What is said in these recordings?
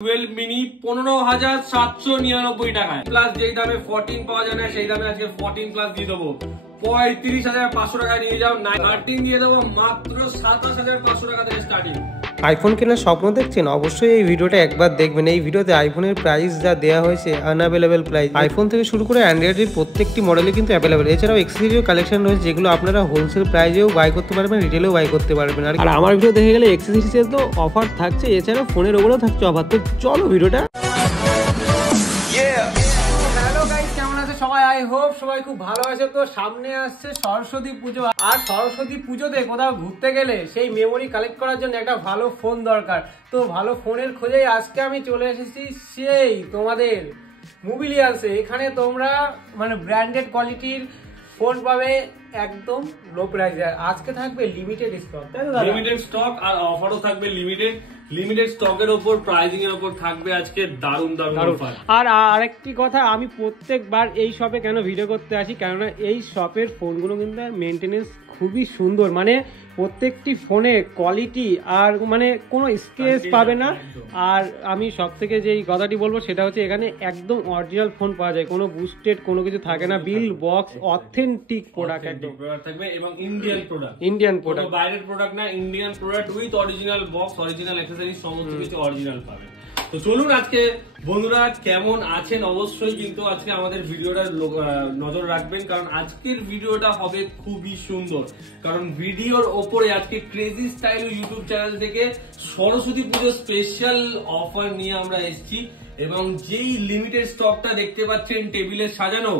12 mini 15,799 টাকায় plus যেই দামে 14 পাওয়া যায় না সেই দামে আজকে 14 প্লাস দিয়ে দেবো 35,500 টাকায় নিয়ে যাও। 13 দিয়ে দেবো মাত্র 27,500 টাকা থেকে স্টার্টিং। আইফোন কেনার স্বপ্ন দেখছেন? অবশ্যই এই ভিডিওটা একবার দেখবেন। এই ভিডিওতে আইফোনের প্রাইস যা দেওয়া হয়েছে আনঅ্যাভেলেবেল প্রাইস। আইফোন থেকে শুরু করে অ্যান্ড্রয়েডের প্রত্যেকটি মডেলই কিন্তু অ্যাভেলেবেল। এছাড়াও এক্সেসরিজ কালেকশন রয়েছে যেগুলো আপনারা হোলসেল প্রাইসেও বাই করতে পারবেন, রিটেলেও বাই করতে পারবেন। আর আমার ভিডিও দেখে গেলে এক্সেসরিজের তো অফার থাকছে, এছাড়াও ফোনের ওপরেও থাকছে অফার। তো চলো ভিডিওটা। সবাই আই হোপ সবাই খুব ভালো আছে। তো সামনে আসছে সরস্বতী পুজো, আর সরস্বতী পুজোতে কোথাও ঘুরতে গেলে সেই মেমোরি কালেক্ট করার জন্য একটা ভালো ফোন দরকার। তো ভালো ফোনের খোঁজেই আজকে আমি চলে এসেছি সেই তোমাদের মোবিলিয়ান্সে। এখানে তোমরা মানে ব্র্যান্ডেড কোয়ালিটির ফোন পাবে একদম লো প্রাইসে। আজকে থাকবে লিমিটেড স্টক, তাই তো? লিমিটেড স্টক আর অফারও থাকবে লিমিটেড স্টকের উপর প্রাইজিং এর উপর থাকবে আজকে দারুণ অফার। আর আরেকটি কথা, আমি প্রত্যেকবার এই শপে কেন ভিডিও করতে আসি, কেননা এই শপের ফোনগুলো কিন্তু মেনটেনেন্স খুবই সুন্দর। মানে প্রত্যেকটি ফোনে কোয়ালিটি আর মানে কোনো স্ক্র্যাচ পাবে না। আর আমি সব থেকে যেই কথাটি বলবো সেটা হচ্ছে এখানে একদম অরিজিনাল ফোন পাওয়া যায়, কোনো বুস্টেড কোনো কিছু থাকে না। বিল বক্স অথেন্টিক প্রোডাক্ট একদম থাকবে এবং ইন্ডিয়ান প্রোডাক্ট, বাইরের প্রোডাক্ট না, Indian product with original box, original accessories, সমস্ত কিছু অরিজিনাল পাবে। তো চলুন আজকে বন্ধুরা কেমন আছেন, অবশ্যই কিন্তু আজকে আমাদের ভিডিওটা নজর রাখবেন, কারণ আজকের ভিডিওটা হবে খুবই সুন্দর। কারণ ভিডিওর ওপরে আজকে ক্রেজি স্টাইল ইউটিউব চ্যানেল থেকে সরস্বতী পুজো স্পেশাল অফার নিয়ে আমরা এসেছি। এবং যেই লিমিটেড স্টকটা দেখতে পাচ্ছেন টেবিলে সাজানো,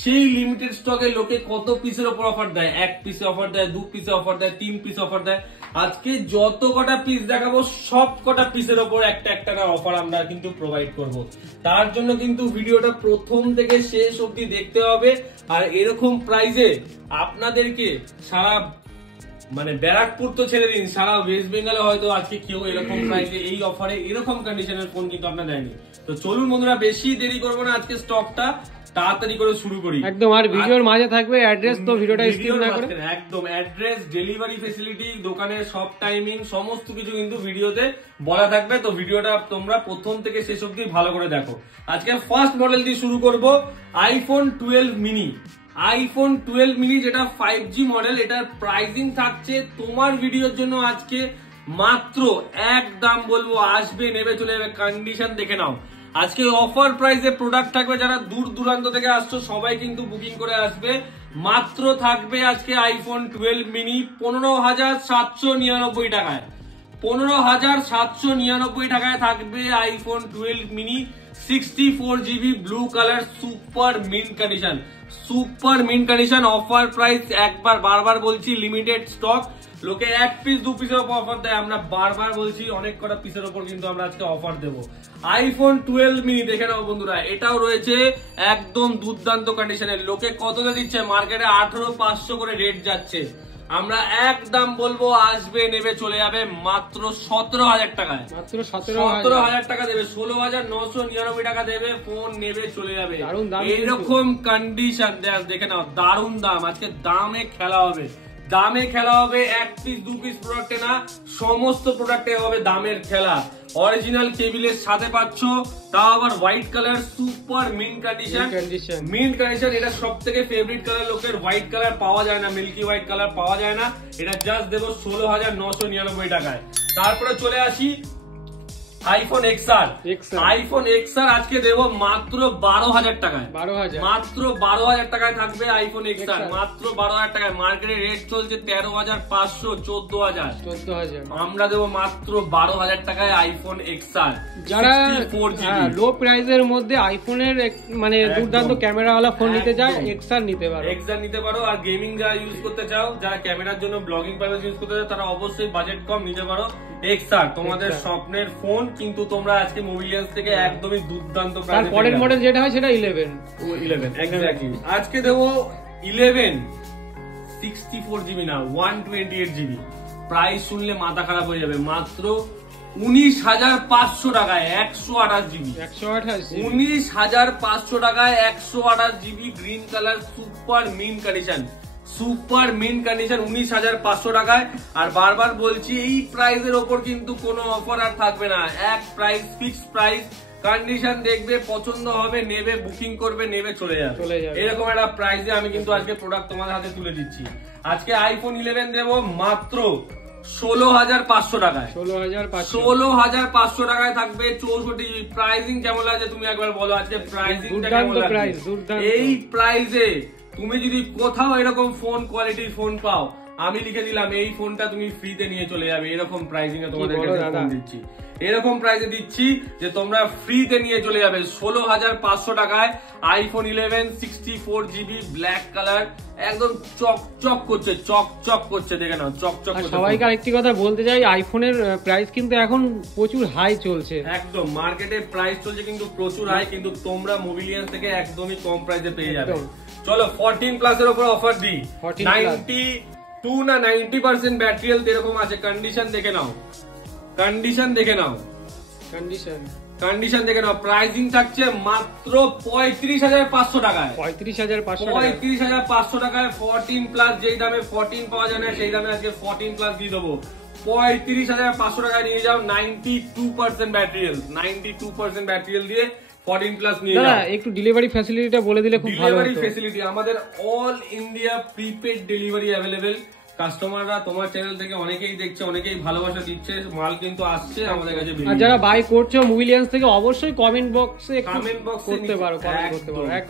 সেই লিমিটেড স্টকে লোকে কত পিসের ওপর অফার দেয়, 1 পিসে অফার দেয়, 2 পিসে অফার দেয়, 3 পিস অফার দেয়। আজকে যত কটা পিস দেখাবো সব কটা পিসের ওপর একটা অফার আমরা কিন্তু প্রোভাইড করব। তার জন্য কিন্তু ভিডিওটা প্রথম থেকে শেষ অবধি দেখতে হবে। আর এরকম প্রাইজে আপনাদেরকে সারা মানে ব্যারাকপুর তো ছেড়ে দিন, সারা ওয়েস্ট বেঙ্গলে হয়তো আজকে কেউ এরকম প্রাইসে এই অফারে এরকম কন্ডিশনের ফোন কিন্তু আপনার দেয়নি। তো চলুন বন্ধুরা বেশি দেরি করবো না, আজকে স্টকটা তাড়াতাড়ি করে শুরু করি একদম। আর ভিডিওর মাঝে থাকবে অ্যাড্রেস, তো ভিডিওটা স্কিপ না করে একদম অ্যাড্রেস, ডেলিভারি ফ্যাসিলিটি, দোকানের সব টাইমিং সমস্ত কিছু কিন্তু ভিডিওতে বলা থাকবে। তো ভিডিওটা তোমরা প্রথম থেকে শেষ অবধি ভালো করে দেখো। আজকে ফার্স্ট মডেল দিয়ে শুরু করব, আইফোন 12 মিনি। আইফোন 12 মিনি যেটা 5G মডেল, এটার প্রাইসিং থাকছে তোমার ভিডিওর জন্য আজকে মাত্র একদম বলবো আসবে নেবে চলে যাবে, কন্ডিশন দেখে নাও। আজকে অফার প্রাইসে প্রোডাক্ট থাকবে, যারা দূর দূরান্ত থেকে আসছো সবাই কিন্তু বুকিং করে আসবে। মাত্র থাকবে আজকে আইফোন 12 মিনি 15,799 টাকায়। 15,799 টাকায় থাকবে iPhone 12 mini 64GB blue colour, super mint condition. Offer price একবার বারবার বলছি, লিমিটেড স্টক। লোকে 1 পিস 2 পিসের উপর অফার দেয়, আমরা বারবার বলছি অনেক কটা পিসের উপর কিন্তু আমরা আজকে অফার দেবো। আইফোন 12 মিনি দেখে নাও বন্ধুরা, এটাও রয়েছে একদম দুর্দান্ত কন্ডিশনের। লোকে কতটা দিচ্ছে, মার্কেটে 18,500 করে রেট যাচ্ছে, আমরা একদম বলবো আসবে নেবে চলে যাবে মাত্র 17,000 টাকায়। মাত্র 17,000 টাকা দেবে, 16,999 টাকা দেবে, ফোন নেবে চলে যাবে। এইরকম কন্ডিশন দেখে নাও, দারুণ দাম। আজকে দামে খেলা হবে। 1 পিস 2 পিস প্রোডাক্টে না, সমস্ত প্রোডাক্টে হবে দামের খেলা। অরিজিনাল কেবিলের সাথে পাচ্ছ, তাও আবার white colour, super mint condition. এটা সব থেকে ফেভারিট কালার, লোকের হোয়াইট কালার পাওয়া যায় না, মিল্কি হোয়াইট কালার পাওয়া যায় না। এটা জাস্ট দেবো 16,999 টাকায়। তারপরে চলে আসি আইফোন XR। আইফোন XR আজকে দেবো মাত্র 12,000 টাকায়। মাত্র 12,000 টাকায় থাকবে আইফোন XR, মাত্র 12,000 টাকায়। মার্কেটে রেট চলছে 13,500, 14,000। আমরা দেবো মাত্র 12,000 টাকায় আইফোন XR। যারা লো প্রাইসের মধ্যে আইফোনের মানে দুর্দান্ত ক্যামেরাওয়ালা ফোন নিতে চায়, XR নিতে পারো। আর গেমিং যারা ইউজ করতে চাও, যারা ক্যামেরার জন্য ব্লগিং পারপাস ইউজ করতে চাও, তারা অবশ্যই বাজেট কম নিতে পারো XR, তোমাদের স্বপ্নের ফোন। কিন্তু তোমরা আজকে মোবিলিয়ান্স থেকে একদমই দুর্দান্ত প্রাইসে। পরের মডেল যেটা হয় সেটা 11 এক্স্যাক্টলি। আজকে দেবো 11 64GB না 128GB। প্রাইস শুনলে মাথা খারাপ হয়ে যাবে, মাত্র 19,500 টাকায় 128GB। 19,500 টাকায় 128GB green colour, super mint condition. Super mint condition 19,500 টাকায়। আর বারবার বলছি এই প্রাইসের ওপর কিন্তু কোনো অফার আর থাকবে না, এক প্রাইস, ফিক্সড প্রাইস। কন্ডিশন দেখবে, পছন্দ হবে, নেবে, বুকিং করবে, নেবে, চলে যাবে। এরকম একটা প্রাইসে আমি কিন্তু আজকে প্রোডাক্ট তোমাদের হাতে তুলে দিচ্ছি। আজকে আইফোন 11 দেবো মাত্র 16,500 টাকায়। 16,500 টাকায় থাকবে 64 জিবি। প্রাইসিং কেমন লাগে তুমি একবার বলো, আজকে প্রাইসিংটা কেমন লাগে? এই প্রাইসে তুমি যদি কোথাও এরকম ফোন কোয়ালিটির ফোন পাও, আমি লিখে দিলাম এই ফোনটা তুমি ফ্রিতে নিয়ে চলে যাবে। এরকম প্রাইসিং এ তোমাদের দিচ্ছি, এরকম প্রাইসে দিচ্ছি যে তোমরা ফ্রিতে নিয়ে চলে যাবে 16,500 টাকায়। আইফোন 11 64 জিবি ব্ল্যাক কালার, একদম চকচক করছে, চকচক করছে, দেখে নাও, চকচক করছে। সবাইকে আরেকটি কথা বলতে চাই, আইফোনের প্রাইস কিন্তু এখন প্রচুর হাই চলছে। একদম মার্কেটে প্রাইস চলছে কিন্তু প্রচুর হাই, কিন্তু তোমরা মোবিলিয়ান্স থেকে একদমই কম প্রাইসে পেয়ে যাবে। চলো 14 প্লাস এর উপর অফার দিই। 92 না 90% ব্যাটারি হেলথ এরকম আছে। কন্ডিশন দেখে নাও, কন্ডিশন দেখে নাও, কন্ডিশন দেখে নাও। প্রাইসিং থাকছে মাত্র 35,500 টাকায়। 35,500 টাকায় 14 প্লাস, যেই দামে 14 পাওয়া যায় না সেই দামে আজকে 14 প্লাস দিয়ে দেবো। 35,500 টাকায় নিয়ে যাও। 92% ব্যাটারি হেলথ, 92% ব্যাটারি হেলথ দিয়ে 14 প্লাস নিয়ে যাও। একটু ডেলিভারি ফ্যাসিলিটিটা বলে দিলে খুব ভালো হতো। ডেলিভারি ফ্যাসিলিটি আমাদের all India prepaid delivery available. কাস্টমাররা তোমার চ্যানেল থেকে অনেকেই দেখছে, অনেকেই ভালোবাসা দিচ্ছে, মাল কিন্তু আসছে আমাদের কাছে। আর যারা বাই করছো মোবিলিয়ান্স থেকে, অবশ্যই কমেন্ট বক্সে করতে পারো,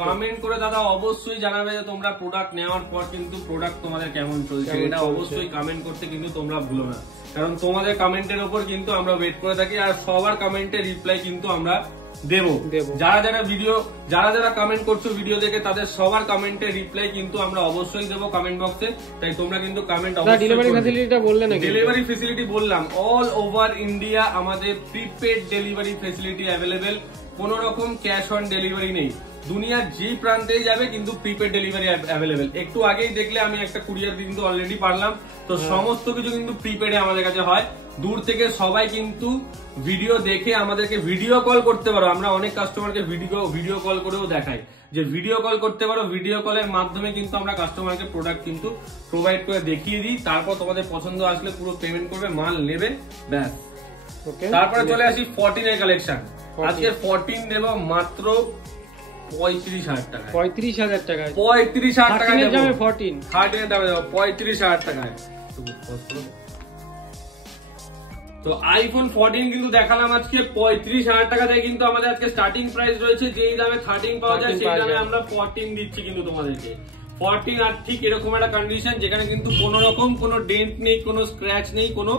কমেন্ট করে দাদা অবশ্যই জানাবে যে তোমরা প্রোডাক্ট নেওয়ার পর কিন্তু প্রোডাক্ট তোমাদের কেমন চলছে। এটা অবশ্যই কমেন্ট করতে কিন্তু তোমরা ভুলো না, কারণ তোমাদের কমেন্টের উপর কিন্তু আমরা ওয়েট করে থাকি। আর সবার কমেন্টের রিপ্লাই কিন্তু আমরা দেবো। যারা যারা কমেন্ট করছো ভিডিও দেখে, তাদের সবার কমেন্টের রিপ্লাই কিন্তু আমরা অবশ্যই দেবো কমেন্ট বক্সে। তাই তোমরা কিন্তু কমেন্ট অবশ্যই। ডেলিভারি ফ্যাসিলিটিটা বললে না? ডেলিভারি ফ্যাসিলিটি বললাম, অল ওভার ইন্ডিয়া আমাদের প্রিপেড ডেলিভারি ফ্যাসিলিটি অ্যাভেলেবেল। কোন রকম ক্যাশ অন ডেলিভারি নেই। দুনিয়ার যে প্রান্তেই যাবে কিন্তু প্রিপেড ডেলিভারি অ্যাভেলেবেল। একটু আগেই দেখলে আমি একটা কুরিয়ার কিন্তু অলরেডি পারলাম, তো সমস্ত কিছু কিন্তু প্রিপেডে আমাদের কাছে হয়। দূর থেকে সবাই কিন্তু ভিডিও দেখে আমাদেরকে ভিডিও কল করতে পারো। আমরা অনেক কাস্টমারকে ভিডিও কল করেও দেখাই যে ভিডিও কল করতে পারো। ভিডিও কলের মাধ্যমে কিন্তু আমরা কাস্টমারকে প্রোডাক্ট কিন্তু প্রোভাইড করে দেখিয়ে দিই। তারপর তোমাদের পছন্দ আসলে পুরো পেমেন্ট করবে, মাল নেবে, ব্যাস। তারপরে চলে আসি 14 এর কালেকশন। আজকে 14 দেব মাত্র 35,000 টাকায়। 35,000 টাকায়? 35,000 টাকায় দেব। 14 13 দামে দেব 35,000 টাকায়। তো আইফোন 14 কিন্তু দেখালাম আজকে 35,000 টাকা থেকে, কিন্তু আমাদের আজকে স্টার্টিং প্রাইস রয়েছে। যেই দামে 13 পাওয়া যায় সেই দামে আমরা 14 দিচ্ছি কিন্তু তোমাদেরকে। 14 আর ঠিক এরকম একটা কন্ডিশন যেখানে কিন্তু কোন রকম কোনো ডেন্ট নেই, কোনো স্ক্র্যাচ নেই, কোনো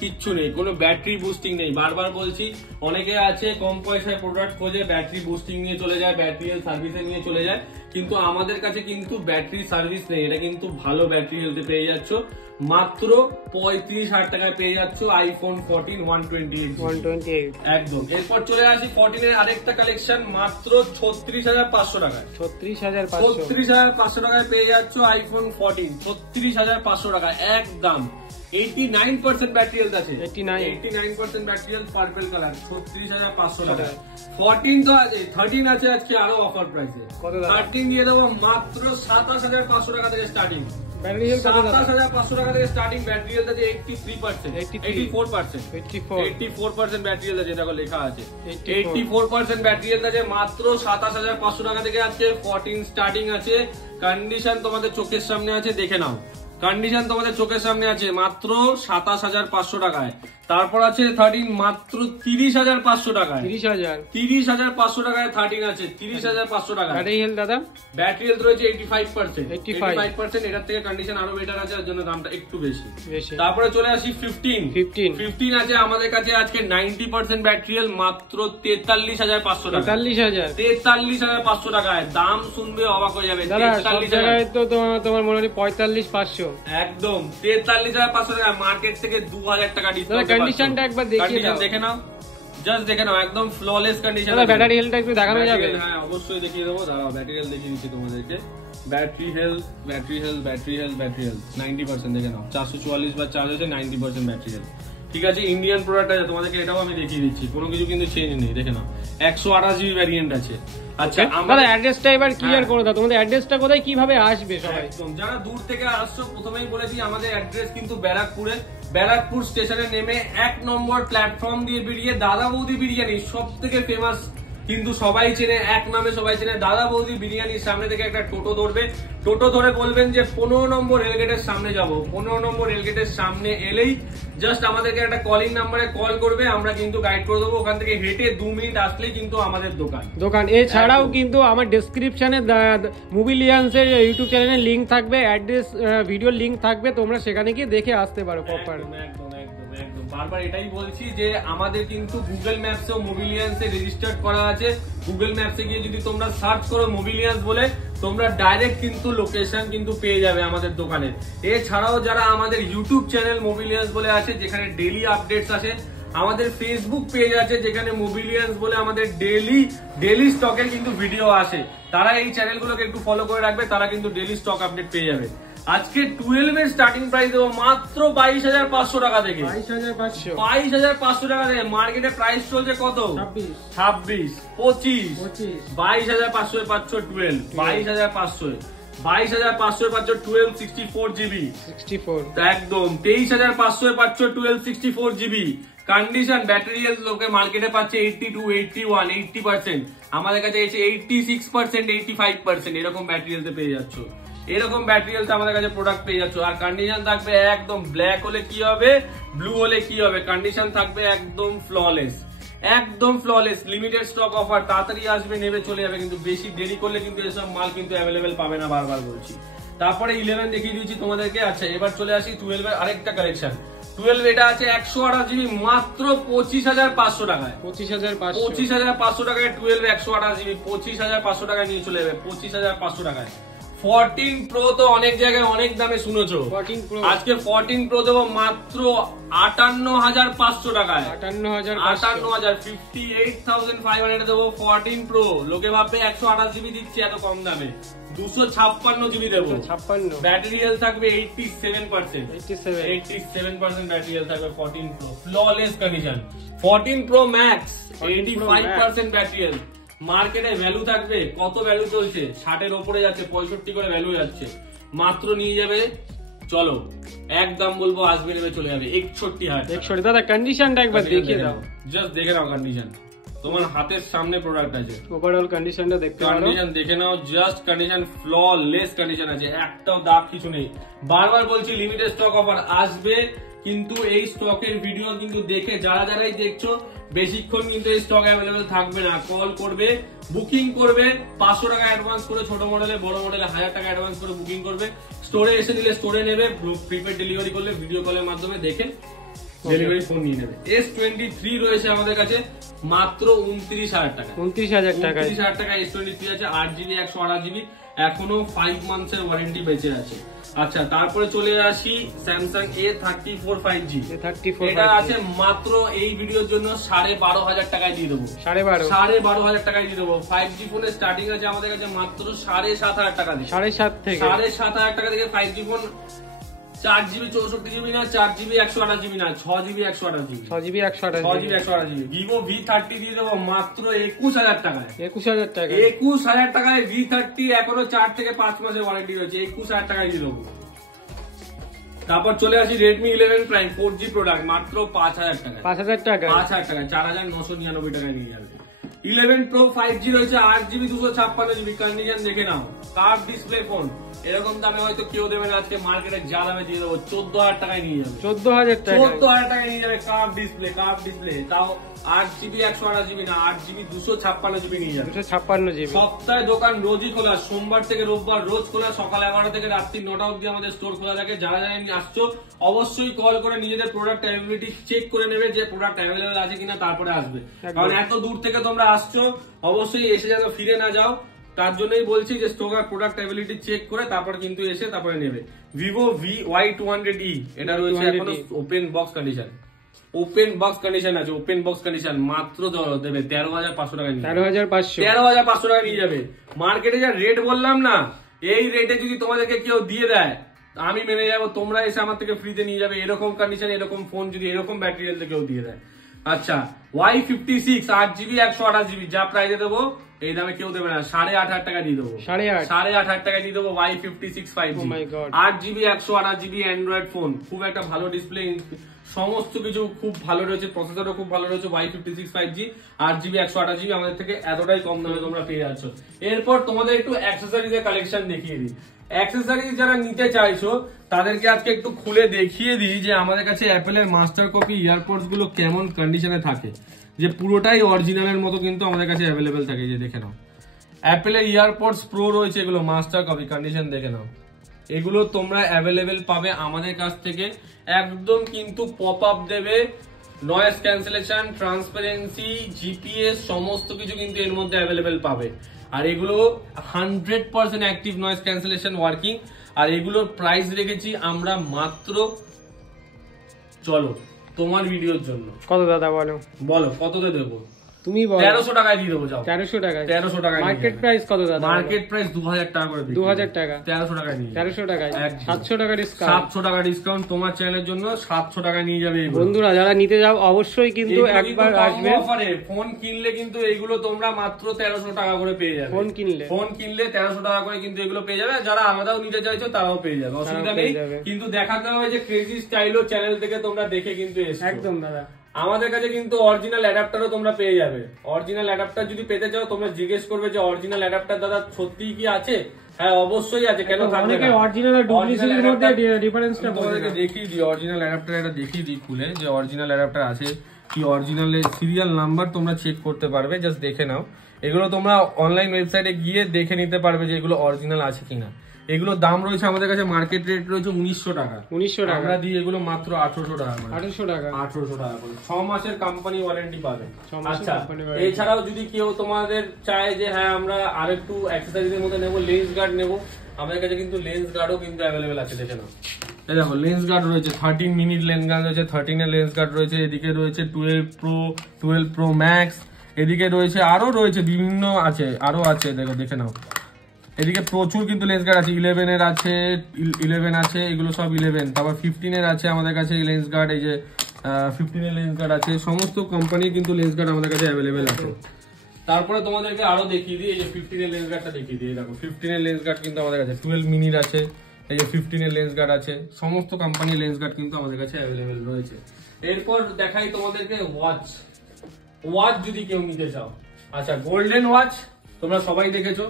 কিচ্ছু নেই, কোনো ব্যাটারি বুস্টিং নেই। বারবার বলছি, অনেকে আছে কম পয়সায় প্রোডাক্ট খোঁজে, ব্যাটারি বুস্টিং নিয়ে চলে যায়, ব্যাটারি সার্ভিসে নিয়ে চলে যায়, কিন্তু আমাদের কাছে কিন্তু ব্যাটারি সার্ভিস নেই। এটা কিন্তু ভালো ব্যাটারি হেলথে পেয়ে যাচ্ছ মাত্র 35,000 টাকায় পেয়ে যাচ্ছ আইফোন 14 128 একদম। এরপর চলে আসি 14 এর আরেকটা কালেকশন মাত্র 36,500 টাকায়। 36,500 টাকায় পেয়ে যাচ্ছ আইফোন 14। 36,500 টাকায় একদম। 89% ব্যাটারি হেলথ আছে, 89% ব্যাটারি হেলথ, পার্পল কালার। 36,500 টাকা। 14 তো আছে, 13 আছে আজকে আরো অফার প্রাইসে। 13 দিয়ে দেবো মাত্র 27,500 টাকা থেকে স্টার্টিং। 27,500 টাকা থেকে স্টার্টিং ব্যাটারি হেলথ আছে। 84% ব্যাটারি হেলথ আছে, দেখো লেখা আছে 84% ব্যাটারি হেলথ আছে মাত্র 27,500 টাকা থেকে আজকে 14 স্টার্টিং আছে। কন্ডিশন তোমাদের চোখের সামনে আছে, দেখে নাও। কন্ডিশন তোমাদের চোখের সামনে আছে মাত্র 27,500 টাকায়। তারপর আছে 13 মাত্র 30,500 টাকায়। 30,500 টাকায় 13 আছে, 30,500 টাকা। ব্যাটারি হেলথ দাদা? ব্যাটারি হেলথ রয়েছে 85%। এটার থেকে কন্ডিশন আরো বেটার আছে, এর জন্য দামটা একটু বেশি। তারপরে চলে আসি 15 আছে আমাদের কাছে আজকে 90% ব্যাটারি হেলথ মাত্র 43,500 টাকা। 43,500 টাকায়। দাম শুনবে অবাক হয়ে যাবে। 43,000 তো তোমার মনে হয় 45,500 একদম। 43,500 টাকা, মার্কেট থেকে 2,000 টাকা ডিসকাউন্ট। কন্ডিশনটা একবার দেখে নাও, জাস্ট দেখে নাও, একদম ফ্ললেস কন্ডিশন। ব্যাটারি হেলথটা একটু দেখানো যাবে? হ্যাঁ অবশ্যই দেখিয়ে দেবো, দাঁড়াও ব্যাটারি হেলথ দেখিয়ে দিচ্ছি তোমাদেরকে। ব্যাটারি হেলথ 90% দেখে নাও। 444 বা চার্জ হচ্ছে 90% ব্যাটারি হেলথ। ঠিক আছে, ইন্ডিয়ান প্রোডাক্ট আছে, তোমাদেরকে এটাও আমি দেখিয়ে দিচ্ছি, কোনো কিছু কিন্তু চেঞ্জ নেই, দেখে নাও 128 জিবি ভ্যারিয়েন্ট আছে। আচ্ছা আমাদের অ্যাড্রেসটা এবার ক্লিয়ার করে দাও, তোমাদের অ্যাড্রেসটা কোথায়, কিভাবে আসবে সবাই? একদম, যারা দূর থেকে আসছো প্রথমেই বলেছি আমাদের অ্যাড্রেস কিন্তু ব্যারাকপুরে, ব্যারাকপুর স্টেশনে নেমে 1 নম্বর প্ল্যাটফর্ম দিয়ে বেরিয়ে দাদা বৌদি বিরিয়ানি, সব থেকে ফেমাস কিন্তু সবাই চেনে, এক নামে সবাই চেনে, দাদা বৌদি বিরিয়ানির সামনে থেকে একটা টোটো ধরবে, টোটো ধরে বলবেন যে 15 নম্বর রেলগেটের সামনে যাব, 15 নম্বর রেলগেটের সামনে এলেই জাস্ট আমাদেরকে একটা কলিং নাম্বারে কল করবে, আমরা কিন্তু গাইড করে দেবো, ওখান থেকে হেঁটে 2 মিনিট আসলেই কিন্তু আমাদের দোকান। এছাড়াও কিন্তু আমার ডেসক্রিপশনে মুভিলিয়ান্স এর ইউটিউব চ্যানেলের লিংক থাকবে, অ্যাড্রেস ভিডিওর লিংক থাকবে, তোমরা সেখানে গিয়ে দেখে আসতে পারো প্রপার। একদম বারবার এটাই বলছি যে আমাদের কিন্তু গুগল ম্যাপসেও মুভিলিয়ান্সে রেজিস্টার্ড করা আছে, গুগল ম্যাপসে গিয়ে যদি তোমরা সার্চ করো মুভিলিয়ান্স বলে, তোমরা ডাইরেক্ট কিন্তু লোকেশন কিন্তু পেয়ে যাবে আমাদের দোকানের। এছাড়াও যারা আমাদের ইউটিউব চ্যানেল মুভিলিয়ান্স বলে আছে, যেখানে ডেইলি আপডেটস আসে, আমাদের ফেসবুক পেজ আছে যেখানে মুভিলিয়ান্স বলে আমাদের ডেইলি স্টকের কিন্তু ভিডিও আসে, তারা এই চ্যানেলগুলোকে একটু ফলো করে রাখবে, তারা কিন্তু ডেইলি স্টক আপডেট পেয়ে যাবে। আজকে 12 এর স্টার্টিং প্রাইস দেবো মাত্র 22,500 টাকা থেকে, 22,500 টাকা থেকে। মার্কেটে প্রাইস চলছে কত? 26, 25, 22,500 পাচ্ছ 12, 22,500 পাচ্ছ 12 64 জিবি, একদম 23,500 পাচ্ছ 12 64 জিবি। কন্ডিশন ব্যাটারি হেলথ লোকে মার্কেটে পাচ্ছে 82, 81, 80%, আমাদের কাছে এসে 86%, 85% এরকম ব্যাটারি হেলথে পেয়ে যাচ্ছ, এরকম ব্যাটারি হেলথ আমাদের কাছে প্রোডাক্ট পেয়ে যাচ্ছ। আর কন্ডিশন থাকবে একদম, ব্ল্যাক হলে কি হবে, ব্লু হলে কি হবে, কন্ডিশন থাকবে একদম ফ্ললেস, একদম ফ্ললেস। লিমিটেড স্টক অফার, তাড়াতাড়ি আসবে, নেবে চলে যাবে, কিন্তু বেশি দেরি করলে কিন্তু এসব মাল কিন্তু অ্যাভেলেবেল পাবে না, বারবার বলছি। তারপরে 11 দেখিয়ে দিয়েছি তোমাদেরকে। আচ্ছা এবার চলে আসি 12 এর আরেকটা কালেকশন। 12 এটা আছে 128 জিবি মাত্র 25,500 টাকায়, 25,500 টাকায় 12 128 জিবি 25,500 টাকায় নিয়ে চলে যাবে, 25,500 টাকায়। 14 প্রো তো অনেক জায়গায় অনেক দামে শুনেছো, আজকে 14 প্রো দেবো মাত্র 58,500 টাকায়, 58,500 দেবো 14 প্রো। লোকে ভাববে 128 জিবি দিচ্ছে এত কম দামে, 256 জিবি দেবো, ব্যাটারি হেলথ থাকবে 87%, 87% ব্যাটারি হেলথ থাকবে 14 pro, flawless condition. 14 pro max 85% battery health. মার্কেটে ভ্যালু থাকবে, কত ভ্যালু চলছে, 60 এর উপরে যাচ্ছে, 65 করে ভ্যালু যাচ্ছে, মাত্র নিয়ে যাবে, চলো একদম বলবো, আসবে নেবে চলে যাবে 61,000। দাদা কন্ডিশনটা একবার দেখিয়ে দাও, জাস্ট দেখে নাও কন্ডিশন, তোমার হাতের সামনে প্রোডাক্ট আছে, ওভারঅল কন্ডিশনটা দেখতে পারো, কন্ডিশন দেখে নাও, জাস্ট কন্ডিশন ফ্ললেস কন্ডিশন আছে, একটাও দাগ কিছু নেই। বারবার বলছি লিমিটেড স্টক অফার আসবে, কিন্তু এই স্টকের ভিডিও কিন্তু দেখে যারাই দেখছো, বেশিক্ষণ কিন্তু এই স্টক অ্যাভেলেবেল থাকবে না। কল করবে, বুকিং করবে, 500 টাকা অ্যাডভান্স করে, ছোট মডেলে, বড় মডেলে 1000 টাকা অ্যাডভান্স করে বুকিং করবে, স্টোরে এসে দিলে স্টোরে নেবে, প্রিপেড ডেলিভারি করলে ভিডিও কলের মাধ্যমে দেখে ডেলিভারি ফোন নিয়ে নেবে। S23 রয়েছে আমাদের কাছে মাত্র 29,000 টাকা, 29,000 টাকা S23 আছে, 8 জিবি 128 জিবি, এখনো 5 মান্থস এর ওয়ারেন্টি বেঁচে আছে। আচ্ছা তারপরে চলে আসি স্যামসাং A34 5G, এটা আছে মাত্র এই ভিডিওর জন্য 12,500 টাকায় দিয়ে দেবো, 12,500 টাকায় দিয়ে দেবো। 5G ফোনের স্টার্টিং আছে আমাদের কাছে মাত্র 7,500 টাকা দিয়ে, 7,500 টাকা থেকে 5G ফোন, 4 জিবি 64 জিবি না, 4 জিবি 128 জিবি না, 6 GB 128 GB, 6 GB 128 GB. Vivo V30 দিয়ে দেবো মাত্র 21,000 টাকায়, 21,000 টাকায় V30, এখনো 4 থেকে 5 মাসের ওয়ারেন্টি রয়েছে, 21,000 টাকায় দিয়ে দেবো। তারপর চলে আসি Redmi 11 Prime 4G প্রোডাক্ট মাত্র 5,000 টাকায়, 5,000 টাকায় 4,999 টাকায় নিয়ে যাবে। 11 Pro 5G রয়েছে 8 জিবি 256 জিবি, কন্ডিশন দেখে নাও, কার্ভ ডিসপ্লে ফোন, এরকম দামে হয়তো কেউ দেবে না, আজকে মার্কেটে যা দামে দিয়ে দেবো, 14,000 টাকায় নিয়ে যাবে, 14,000 টাকায় নিয়ে যাবে। কার্ভ ডিসপ্লে, তাও 8 জিবি 128 জিবি না, 8 জিবি 256 জিবি নিয়ে যাবে, 256 জিবি। সপ্তাহে দোকান রোজই খোলা, সোমবার থেকে রোববার রোজ খোলা, সকাল 11টা থেকে রাত্রি 9টা অবধি আমাদের স্টোর খোলা থাকে। যারা আসছো অবশ্যই কল করে নিজেদের প্রোডাক্ট অ্যাভেলেবিলিটি চেক করে নেবে, যে প্রোডাক্ট অ্যাভেলেবেল আছে কিনা, তারপরে আসবে। কারণ এত দূর থেকে তোমরা আসছো, অবশ্যই এসে যেন ফিরে না যাও, তার জন্যই বলছি যে স্টক আর প্রোডাক্ট অ্যাভেলেবিলিটি চেক করে তারপর কিন্তু এসে তারপরে নেবে। ভিভো VY200e এটা রয়েছে এখনো ওপেন বক্স কন্ডিশন, আছে, ওপেন বক্স কন্ডিশন, মাত্র দেবে 13,500 টাকা নিয়ে, 13,500 টাকা নিয়ে যাবে। মার্কেটে যা রেট বললাম না, এই রেটে যদি তোমাদেরকে কেউ দিয়ে দেয়, আমি মেনে যাবো, তোমরা এসে আমার থেকে ফ্রিতে নিয়ে যাবে, এরকম কন্ডিশন এরকম ফোন যদি এরকম ব্যাটারি হেলথে কেউ দিয়ে দেয়। আচ্ছা Y56 8GB 128GB যা প্রাইসে দেবো এই দামে কেউ দেবে না, 8,500 টাকা দিয়ে দেবো, 8,500 টাকা দিয়ে দেবো Y56 5G 8GB 128GB Android phone, খুব একটা ভালো ডিসপ্লে, সমস্ত কিছু খুব ভালো রয়েছে, প্রসেসরও খুব ভালো রয়েছে। Y56 5G 8GB 128GB আমাদের থেকে এতটাই কম দামে তোমরা পেয়ে যাচ্ছ। এরপর তোমাদের একটু অ্যাক্সেসরিজ এর কালেকশন দেখিয়ে দিই। অ্যাক্সেসরিজ যারা নিতে চাইছো তাদেরকে আজকে একটু খুলে দেখিয়ে দিই যে আমাদের কাছে অ্যাপেলের মাস্টার কপি ইয়ারপডস গুলো কেমন কন্ডিশনে থাকে, যে পুরোটাই অরিজিনালের মতো কিন্তু আমাদের কাছে অ্যাভেলেবেল থাকে। যে দেখে নাও অ্যাপেলের ইয়ারপডস প্রো রয়েছে, এগুলো মাস্টার কপি কন্ডিশন দেখে নাও, এগুলো তোমরা অ্যাভেলেবেল পাবে আমাদের কাছ থেকে। একদম কিন্তু পপ আপ দেবে, নয়েজ ক্যান্সেলেশন, ট্রান্সপারেন্সি, জিপিএস সমস্ত কিছু কিন্তু এর মধ্যে অ্যাভেলেবেল পাবে। আর এগুলো 100% অ্যাক্টিভ নয়েজ ক্যান্সেলেশন ওয়ার্কিং। আর এগুলোর প্রাইস রেখেছি আমরা মাত্র, চলো তোমার ভিডিওর জন্য কত দাদা বলো, বলো কততে দেবো তুমি বলো। 1300 টাকায় দিয়ে দেবো, যাও 1300 টাকায়। 1300 টাকায় মার্কেট প্রাইস কত দাদা? মার্কেট প্রাইস 2000 টাকা করে দিই। 2000 টাকা, 1300 টাকায় নিয়ে 1300 টাকায় 700 টাকা ডিসকাউন্ট। 700 টাকা ডিসকাউন্ট তোমার চ্যানেলের জন্য, 700 টাকা নিয়ে যাবে। বন্ধুরা যারা নিতে যাও অবশ্যই কিন্তু একবার আসবে। অফারে ফোন কিনলে কিন্তু এগুলো তোমরা মাত্র 1300 টাকা করে পেয়ে যাবে। ফোন কিনলে 1300 টাকা করে কিন্তু এগুলো পেয়ে যাবে। যারা আলাদাও নিতে চাইছো তারাও পেয়ে যাবে, অসুবিধা নেই। কিন্তু দেখাতে হবে যে ক্রেজি স্টাইলো চ্যানেল থেকে তোমরা দেখে কিন্তু এসো। একদম দাদা, আমাদের কাছে কিন্তু অরিজিনাল অ্যাডাপ্টারও তোমরা পেয়ে যাবে। অরিজিনাল অ্যাডাপ্টার যদি পেতে চাও তোমরা জিজ্ঞেস করবে যে অরিজিনাল অ্যাডাপ্টার দাদা সত্যিই কি আছে? হ্যাঁ অবশ্যই আছে, কেন থাকবে না। অরিজিনাল আর ডুপ্লিকেটের মধ্যে ডিফারেন্সটা তোমাদেরকে দেখিয়ে দিই, অরিজিনাল অ্যাডাপ্টার এটা দেখিয়ে দিই খুলে, যে অরিজিনাল অ্যাডাপ্টার আছে কি, অরিজিনালের সিরিয়াল নাম্বার তোমরা চেক করতে পারবে, জাস্ট দেখে নাও। এগুলো তোমরা অনলাইন ওয়েবসাইটে গিয়ে দেখে নিতে পারবে যে এগুলো অরিজিনাল আছে কিনা। এগুলোর দাম রয়েছে আমাদের কাছে, মার্কেট রেট রয়েছে 1900 টাকা। 1900 টাকা আমরা দিই এগুলো মাত্র 1800 টাকা। 1800 টাকা 1800 টাকা করে 6 মাসের কোম্পানি ওয়ারেন্টি পাবে। আচ্ছা এছাড়াও যদি কেউ তোমাদের চায় যে হ্যাঁ আমরা আরেকটু অ্যাক্সেসরিজের মধ্যে নেবো, লেন্স গার্ড নেবো, আমাদের কাছে কিন্তু লেন্স গার্ডও কিন্তু অ্যাভেলেবেল আছে, দেখে নাও। এই দেখো লেন্স গার্ড রয়েছে, 13 মিনিট লেন্স গার্ড রয়েছে, 13 এর লেন্স গার্ড রয়েছে, এদিকে রয়েছে 12 প্রো, 12 প্রো ম্যাক্স, এদিকে রয়েছে আরো রয়েছে বিভিন্ন আছে, আরো আছে, দেখো দেখে নাও। এদিকে প্রচুর কিন্তু লেন্স গার্ড আছে, 11 এর আছে, 11 আছে, এগুলো সব 11। তারপর 15 এর আছে আমাদের কাছে লেন্স গার্ড, এই যে 15 এর লেন্স গার্ড আছে, সমস্ত কোম্পানির কিন্তু লেন্স গার্ড আমাদের কাছে অ্যাভেলেবেল আছে। তারপরে তোমাদেরকে আরো দেখিয়ে দিই, এই যে 15 এর লেন্স গার্ডটা দেখিয়ে দিই, দেখো 15 এর লেন্স গার্ড কিন্তু আমাদের কাছে, 12 মিনিট আছে, এই যে 15 এর লেন্স গার্ড আছে, সমস্ত কোম্পানির লেন্স গার্ড কিন্তু আমাদের কাছে অ্যাভেলেবেল রয়েছে। এরপর দেখাই তোমাদেরকে ওয়াচ। ওয়াচ যদি কেউ নিতে চাও, আচ্ছা গোল্ডেন ওয়াচ তোমরা সবাই দেখেছো,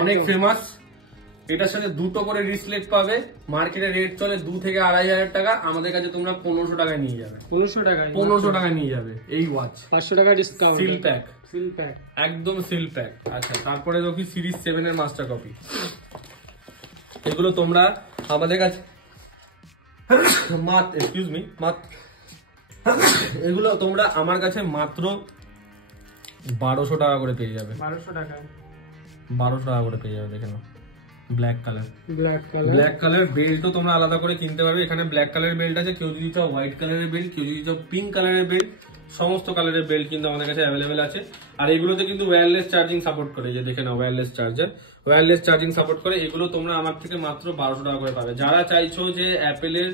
অনেক ফেমাস। এটার সাথে দুটো করে রিসলেট পাবে, মার্কেটে রেট চলে 2 থেকে 2500 টাকা, আমাদের কাছে তোমরা 1500 টাকায় নিয়ে যাবে। 1500 টাকায় নিয়ে যাবে এই ওয়াচ, 500 টাকা ডিসকাউন্ট, সিল প্যাক, একদম সিল প্যাক। আচ্ছা তারপরে দেখি সিরিজ 7 এর মাস্টার কপি, এগুলো তোমরা আমাদের কাছে এগুলো তোমরা আমার কাছে মাত্র 1200 টাকা করে পেয়ে যাবে। 1200 টাকা করে পেয়ে যাবে, দেখে নাও। ব্ল্যাক কালার বেল্টও তোমরা আলাদা করে কিনতে পারবে। এখানে ব্ল্যাক কালারের বেল্ট আছে, কেউ যদি চাও হোয়াইট কালারের বেল্ট, কেউ যদি চাও পিঙ্ক কালারের বেল্ট, সমস্ত কালারের বেল্ট কিন্তু আমাদের কাছে অ্যাভেলেবেল আছে। আর এগুলোতে কিন্তু ওয়্যারলেস চার্জিং সাপোর্ট করে, যে দেখে নাও ওয়্যারলেস চার্জিং সাপোর্ট করে। এগুলো তোমরা আমার থেকে মাত্র 1200 টাকা করে পাবে। যারা চাইছো যে অ্যাপেলের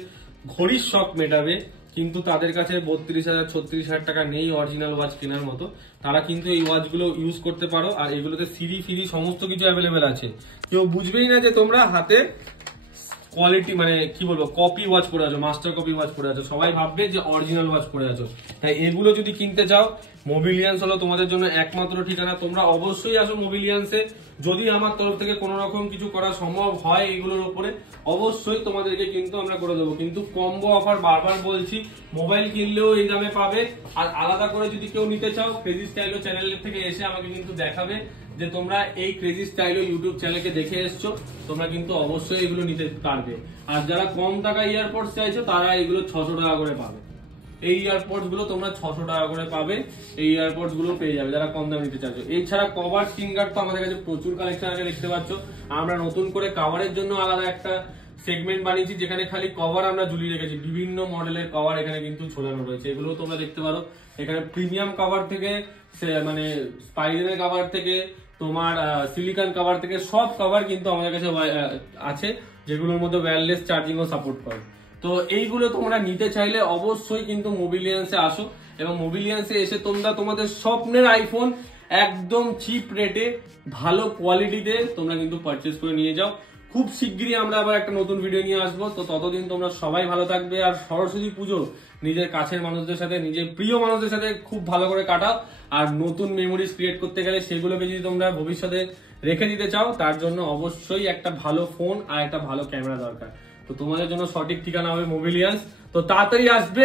ঘড়ির শখ মেটাবে কিন্তু তাদের কাছে 32,000-36,000 টাকা নেই অরিজিনাল ওয়াচ কেনার মতো, তারা কিন্তু এই ওয়াচগুলো ইউজ করতে পারো। আর এগুলোতে সিরি ফিরি সমস্ত কিছু অ্যাভেলেবেল আছে, কেউ বুঝবেই না যে তোমরা হাতে কোয়ালিটি মানে কি বলবো কপি ওয়াচ পরে আছো, মাস্টার কপি ওয়াচ পরে আছো, সবাই ভাববে যে অরিজিনাল ওয়াচ পরে আছো। তাই এগুলো যদি কিনতে চাও মোবিলিয়ান্স হলো তোমাদের জন্য একমাত্র ঠিকানা। তোমরা অবশ্যই আসো মোবিলিয়ান্সে। যদি আমার তরফ থেকে কোনো রকম কিছু করা সম্ভব হয় এগুলোর উপরে, অবশ্যই তোমাদেরকে কিন্তু আমরা করে দেবো। কিন্তু কম্বো অফার বারবার বলছি, মোবাইল কিনলেও এই দামে পাবে। আর আলাদা করে যদি কেউ নিতে চাও ক্রেজি স্টাইলো চ্যানেলের থেকে এসে আমাকে কিন্তু দেখাবে যে তোমরা এই ক্রেজি স্টাইলো ইউটিউব চ্যানেলকে দেখে এসছো, তোমরা কিন্তু অবশ্যই এগুলো নিতে পারবে। আর যারা কম টাকা ইয়ারপডস চাইছো তারা এগুলো 600 টাকা করে পাবে। এই ইয়ারপডস গুলো তোমরা 600 টাকা করে পাবে, এই ইয়ারপডস গুলো পেয়ে যাবে যারা কম দামে নিতে চাইছো। এছাড়া কভার স্ক্রিন গার্ড তো আমাদের কাছে প্রচুর কালেকশন আছে, দেখতে পাচ্ছ। আমরা নতুন করে কভারের জন্য আলাদা একটা সেগমেন্ট বানিয়েছি, যেখানে খালি কভার আমরা ঝুলিয়ে রেখেছি, বিভিন্ন মডেলের কভার এখানে কিন্তু ঝোলানো রয়েছে, এগুলো তোমরা দেখতে পারো। এখানে প্রিমিয়াম কভার থেকে মানে স্পাইডারের কভার থেকে তোমার সিলিকন কভার থেকে সব কভার কিন্তু আমাদের কাছে আছে, যেগুলোর মধ্যে ওয়্যারলেস চার্জিং ও সাপোর্ট করে। তো এইগুলো তোমরা নিতে চাইলে অবশ্যই কিন্তু মোবিলিয়ান্সে আসো, এবং মোবিলিয়ান্সে এসে তোমরা তোমাদের স্বপ্নের আইফোন একদম চিপ রেটে ভালো কোয়ালিটিতে তোমরা কিন্তু পারচেজ করে নিয়ে যাও। খুব শিগগিরই আমরা আবার একটা নতুন ভিডিও নিয়ে আসবো। তো ততদিন তোমরা সবাই ভালো থাকবে, আর সরস্বতী পুজো নিজের কাছের মানুষদের সাথে, নিজের প্রিয় মানুষদের সাথে খুব ভালো করে কাটাও। আর নতুন মেমোরিজ ক্রিয়েট করতে গেলে সেগুলোকে যদি তোমরা ভবিষ্যতে রেখে দিতে চাও, তার জন্য অবশ্যই একটা ভালো ফোন আর একটা ভালো ক্যামেরা দরকার। তো তোমাদের জন্য সঠিক ঠিকানা হবে মোবিলিয়ান্স। তো তাড়াতাড়ি আসবে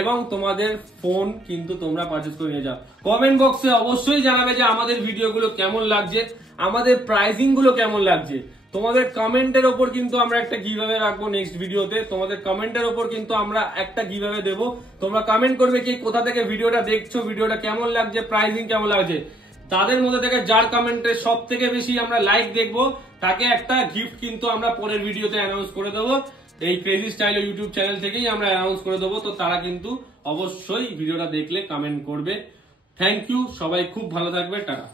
এবং তোমাদের ফোন কিন্তু তোমরা পারচেজ করে নিয়ে যাও। কমেন্ট বক্সে অবশ্যই জানাবে যে আমাদের ভিডিওগুলো কেমন লাগছে, আমাদের প্রাইসিং গুলো কেমন লাগছে। তোমাদের কমেন্টের ওপর কিন্তু আমরা একটা গিভঅ্যাওয়ে রাখবো নেক্সট ভিডিওতে। তোমাদের কমেন্টের ওপর কিন্তু আমরা একটা গিভঅ্যাওয়ে দেবো। তোমরা কমেন্ট করবে কি কোথা থেকে ভিডিওটা দেখছো, ভিডিওটা কেমন লাগছে, প্রাইসিং কেমন লাগছে। তাদের মধ্যে থেকে যার কমেন্টে সব থেকে বেশি আমরা লাইক দেখবো, তাকে একটা গিফট কিন্তু আমরা পরের ভিডিওতে অ্যানাউন্স করে দেবো। এই ক্রেজি স্টাইল ইউটিউব চ্যানেল থেকেই আমরা অ্যানাউন্স করে দেবো। তো তারা কিন্তু অবশ্যই ভিডিওটা দেখলে কমেন্ট করবে। থ্যাংক ইউ, সবাই খুব ভালো থাকবে, টাটা।